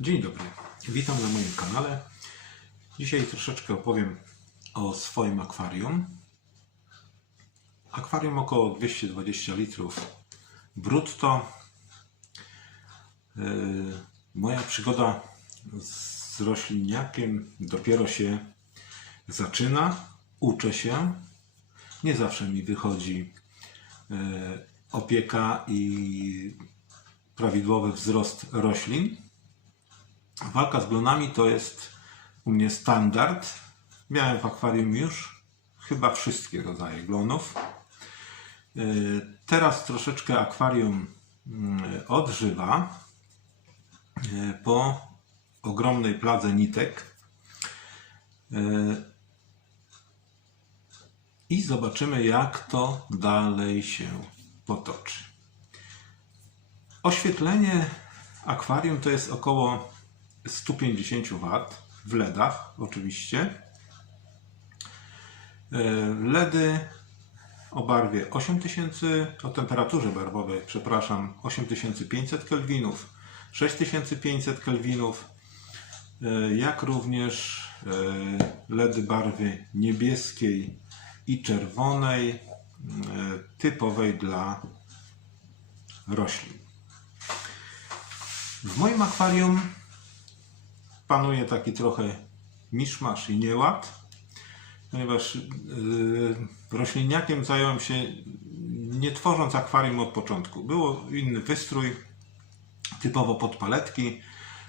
Dzień dobry, witam na moim kanale. Dzisiaj troszeczkę opowiem o swoim akwarium. Akwarium około 220 litrów brutto. Yy, Moja przygoda z rośliniakiem dopiero się zaczyna. Uczę się. Nie zawsze mi wychodzi yy, opieka i prawidłowy wzrost roślin. Walka z glonami to jest u mnie standard. Miałem w akwarium już chyba wszystkie rodzaje glonów. Yy, Teraz troszeczkę akwarium yy, odżywa yy, po ogromnej pladze nitek. Yy, I zobaczymy, jak to dalej się potoczy. Oświetlenie akwarium to jest około 150 W w LEDach oczywiście. E, LEDy o barwie 8000, o temperaturze barwowej, przepraszam, 8500 kelwinów, 6500 kelwinów, e, jak również e, LEDy barwy niebieskiej i czerwonej, typowej dla roślin. W moim akwarium panuje taki trochę miszmasz i nieład, ponieważ yy, rośliniakiem zająłem się nie tworząc akwarium od początku. Było inny wystrój, typowo pod paletki,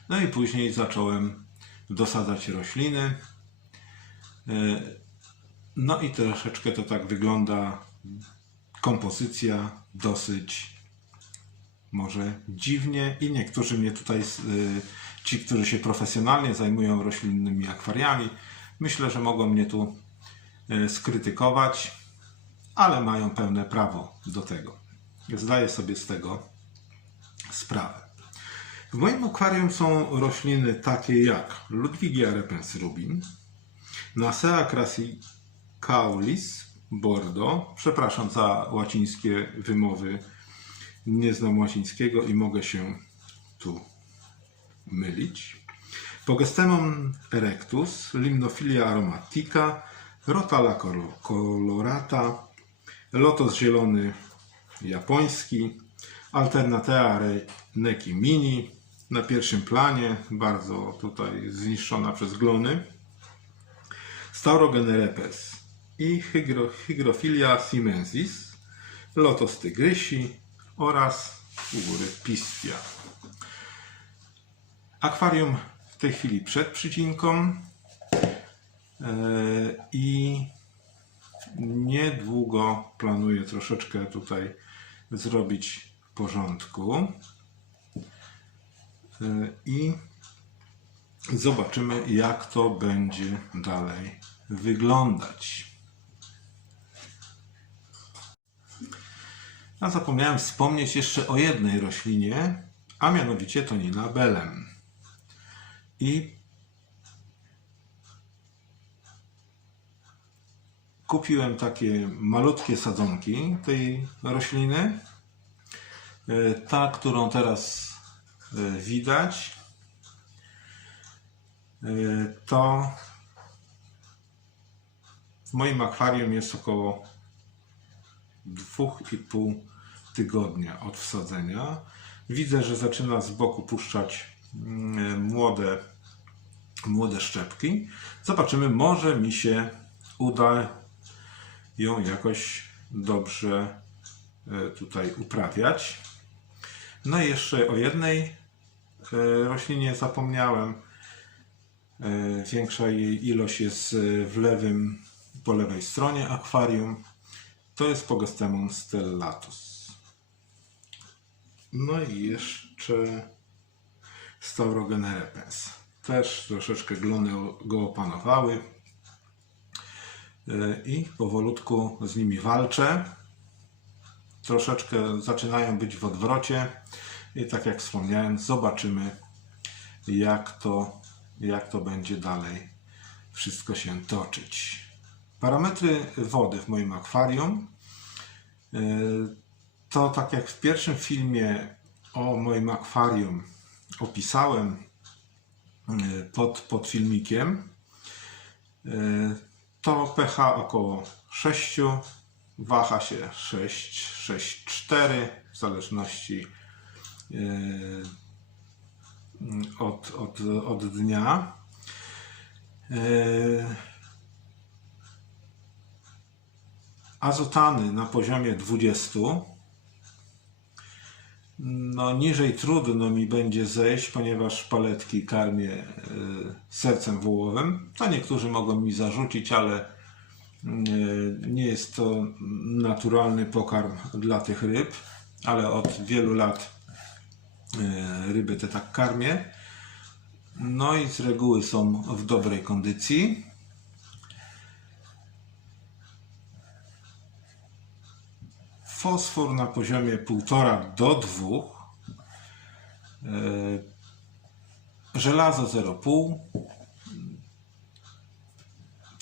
no i później zacząłem dosadzać rośliny. Yy, no i troszeczkę to tak wygląda. Kompozycja dosyć może dziwnie i niektórzy mnie tutaj, y, ci, którzy się profesjonalnie zajmują roślinnymi akwariami, myślę, że mogą mnie tu y, skrytykować, ale mają pełne prawo do tego. Zdaję sobie z tego sprawę. W moim akwarium są rośliny takie jak Ludwigia repens rubin, Nasea crassicaulis bordo, przepraszam za łacińskie wymowy nie znam łacińskiego i mogę się tu mylić. Pogestemon erectus, Limnophilia aromatica, Rotala colo- colorata, lotos zielony japoński, Alternatea reneki mini, na pierwszym planie, bardzo tutaj zniszczona przez glony, Staurogenerepes i Hygro, Hygrofilia simensis, Lotos tygrysi, oraz u góry Pistia. Akwarium w tej chwili przed przycinką Yy, i niedługo planuję troszeczkę tutaj zrobić porządku Yy, i zobaczymy jak to będzie dalej wyglądać. A zapomniałem wspomnieć jeszcze o jednej roślinie, a mianowicie Tonina belem. I kupiłem takie malutkie sadzonki tej rośliny. E, Ta, którą teraz e, widać, e, to w moim akwarium jest około 2,5 tygodnia od wsadzenia. Widzę, że zaczyna z boku puszczać mm, młode, młode szczepki. Zobaczymy, może mi się uda ją jakoś dobrze e, tutaj uprawiać. No i jeszcze o jednej e, roślinie zapomniałem. E, Większa jej ilość jest w lewym, po lewej stronie akwarium. To jest Pogestemon stellatus. No i jeszcze Staurogenerepens. Też troszeczkę glony go opanowały. Yy, I powolutku z nimi walczę. Troszeczkę zaczynają być w odwrocie. I tak jak wspomniałem, zobaczymy jak to, jak to będzie dalej wszystko się toczyć. Parametry wody w moim akwarium yy, to tak jak w pierwszym filmie o moim akwarium opisałem y, pod, pod filmikiem. Y, To pH około 6, waha się 6, 6, 4 w zależności od, od, od dnia. Y, Azotany na poziomie 20. No, niżej trudno mi będzie zejść, ponieważ paletki karmię y, sercem wołowym. To niektórzy mogą mi zarzucić, ale y, nie jest to naturalny pokarm dla tych ryb, ale od wielu lat y, ryby te tak karmię. No i z reguły są w dobrej kondycji. Fosfor na poziomie 1,5 do 2. Yy, Żelazo 0,5.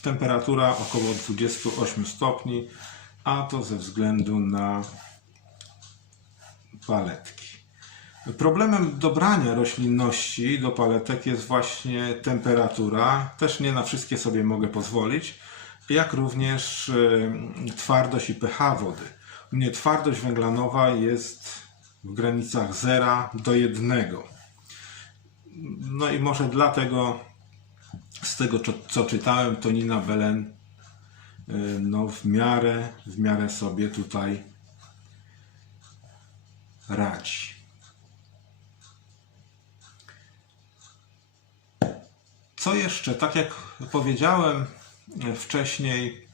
Temperatura około 28 stopni, a to ze względu na paletki. Problemem dobrania roślinności do paletek jest właśnie temperatura. Też nie na wszystkie sobie mogę pozwolić, jak również y, twardość i pH wody. U mnie twardość węglanowa jest w granicach 0 do 1. No i może dlatego z tego, co, czytałem, to Nina Belen y, no w miarę, w miarę sobie tutaj radzi. Co jeszcze? Tak jak powiedziałem wcześniej,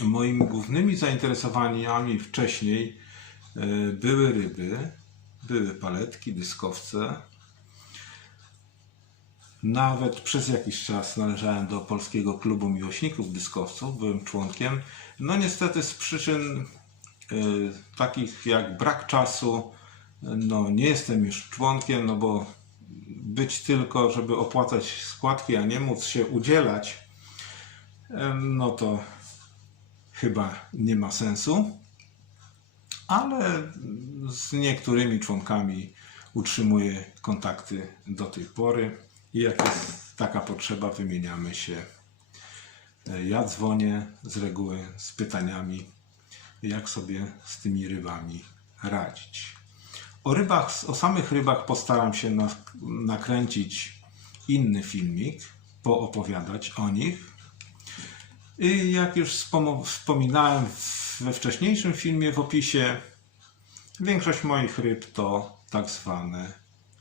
moimi głównymi zainteresowaniami wcześniej e, były ryby, były paletki, dyskowce. Nawet przez jakiś czas należałem do Polskiego Klubu Miłośników Dyskowców, byłem członkiem. No niestety z przyczyn y, takich jak brak czasu, no nie jestem już członkiem, no bo być tylko, żeby opłacać składki, a nie móc się udzielać, e, no to chyba nie ma sensu. Ale z niektórymi członkami utrzymuję kontakty do tej pory i jak jest taka potrzeba, wymieniamy się. Ja dzwonię z reguły z pytaniami, jak sobie z tymi rybami radzić. O rybach, o samych rybach postaram się na, nakręcić inny filmik, poopowiadać o nich. Jak już wspominałem we wcześniejszym filmie w opisie, większość moich ryb to tak zwane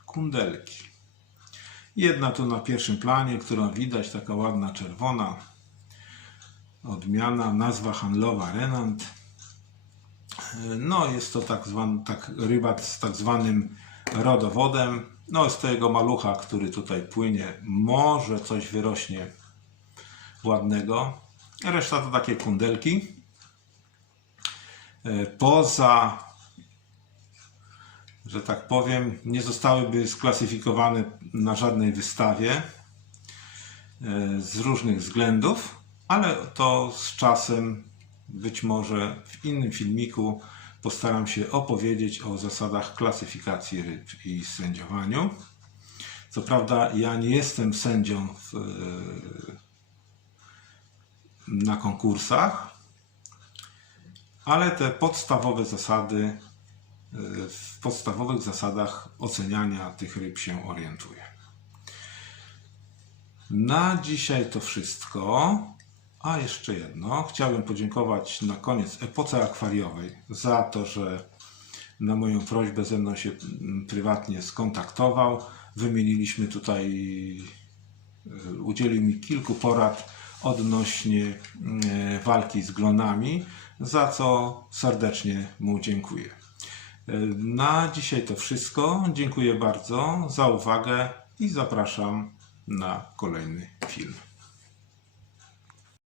kundelki. Jedna tu na pierwszym planie, którą widać, taka ładna czerwona odmiana, nazwa handlowa Renant. No, jest to tak zwany tak, ryba z tak zwanym rodowodem. No, z tego malucha, który tutaj płynie, może coś wyrośnie ładnego. Reszta to takie kundelki. E, Poza, że tak powiem, nie zostałyby sklasyfikowane na żadnej wystawie e, z różnych względów, ale to z czasem być może w innym filmiku postaram się opowiedzieć o zasadach klasyfikacji ryb i sędziowaniu. Co prawda ja nie jestem sędzią w, na konkursach, ale te podstawowe zasady, w podstawowych zasadach oceniania tych ryb się orientuję. Na dzisiaj to wszystko. A jeszcze jedno. Chciałbym podziękować na koniec Epoce Akwariowej za to, że na moją prośbę ze mną się mm, prywatnie skontaktował. Wymieniliśmy tutaj, y, udzielił mi kilku porad odnośnie y, walki z glonami, za co serdecznie mu dziękuję. Y, Na dzisiaj to wszystko. Dziękuję bardzo za uwagę i zapraszam na kolejny film.